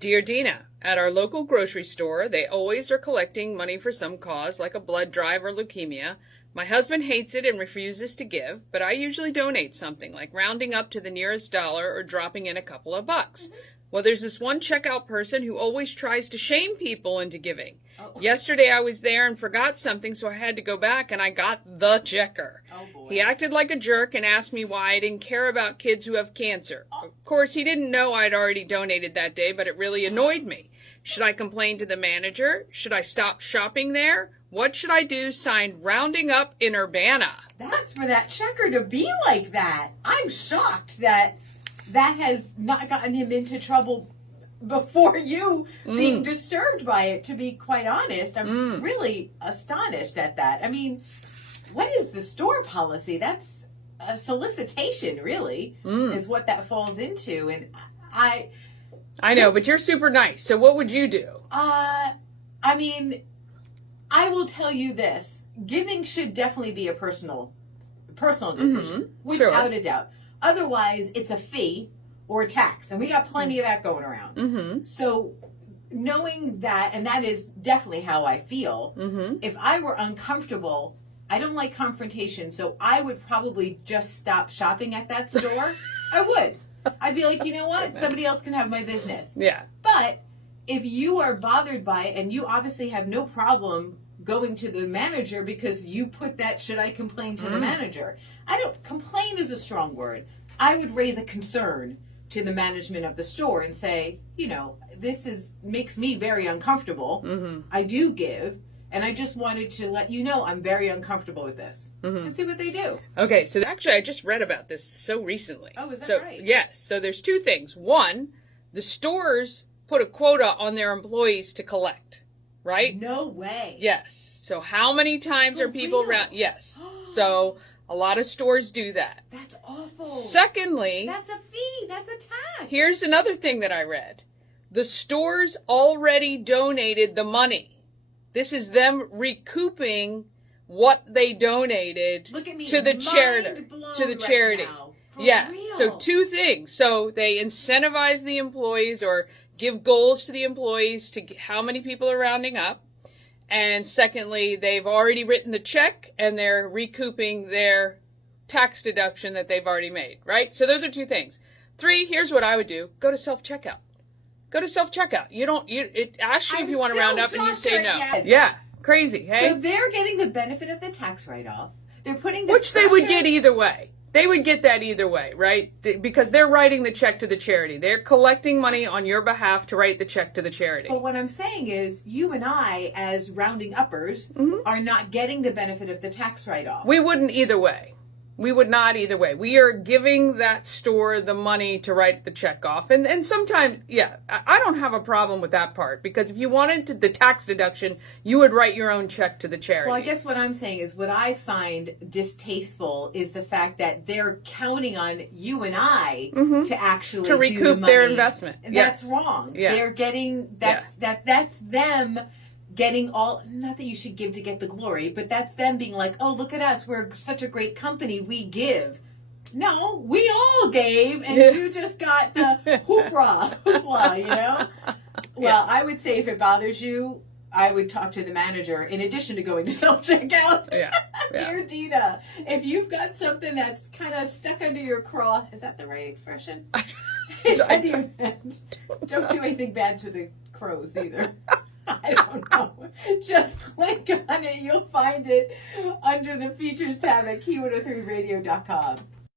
Dear Dina, at our local grocery store, they always are collecting money for some cause, like a blood drive or leukemia. My husband hates it and refuses to give, but I usually donate something, like rounding up to the nearest dollar or dropping in a couple of bucks. Well, there's this one checkout person who always tries to shame people into giving. Yesterday I was there and forgot something, so I had to go back, and I got the checker. He acted like a jerk and asked me why I didn't care about kids who have cancer. Of course, he didn't know I'd already donated that day, but it really annoyed me. Should I complain to the manager? Should I stop shopping there? What should I do? Signed, Rounding Up in Urbana. That's for that checker to be like that. I'm shocked that has not gotten him into trouble before you being disturbed by it, to be quite honest. I'm really astonished at that. I mean, what is the store policy? That's a solicitation, really, is what that falls into. And I know, but you're super nice. So what would you do? I mean, I will tell you this. Giving should definitely be a personal decision, without a doubt. Otherwise, it's a fee or a tax, and we got plenty of that going around. So knowing that, and that is definitely how I feel, if I were uncomfortable, I don't like confrontation, so I would probably just stop shopping at that store. I would. I'd be like, you know what? Somebody else can have my business. Yeah. But if you are bothered by it, and you obviously have no problem going to the manager because you put that, should I complain to the manager? Complain is a strong word. I would raise a concern to the management of the store and say, you know, this makes me very uncomfortable. I do give, and I just wanted to let you know I'm very uncomfortable with this. And see what they do. Okay, so actually I just read about this so recently. Oh, is that right? Yes, so there's two things. One, the stores put a quota on their employees to collect, right? No way. Yes. So how many times are people around? Yes. So a lot of stores do that. That's awful. Secondly, that's a fee. That's a tax. Here's another thing that I read. The stores already donated the money. This is them recouping what they donated to the charity. Yeah. Real. So two things. So they incentivize the employees or give goals to the employees to how many people are rounding up. And secondly, they've already written the check and they're recouping their tax deduction that they've already made, right? So those are two things. 3, here's what I would do. Go to self-checkout. Go to self-checkout. It asks you if you want to round up and you say no. Yeah. Crazy, hey? So they're getting the benefit of the tax write-off. They're putting the Which they would get either way. They would get that either way, right? Because they're writing the check to the charity. They're collecting money on your behalf to write the check to the charity. But what I'm saying is, you and I, as rounding uppers, are not getting the benefit of the tax write-off. We wouldn't either way. We would not either way. We are giving that store the money to write the check off. And sometimes, yeah, I don't have a problem with that part, because if you wanted the tax deduction, you would write your own check to the charity. Well, I guess what I'm saying is, what I find distasteful is the fact that they're counting on you and I to actually to recoup their investment. And that's wrong. Yeah. They're getting, that's them getting all, not that you should give to get the glory, but that's them being like, oh, look at us, we're such a great company, we give. No, we all gave, and you just got the hoopla, you know? Well, I would say if it bothers you, I would talk to the manager in addition to going to self-checkout. Yeah. Dear Dina, if you've got something that's kind of stuck under your craw, is that the right expression? Don't do anything bad to the crows either. I don't know. Just click on it. You'll find it under the features tab at Key103radio.com.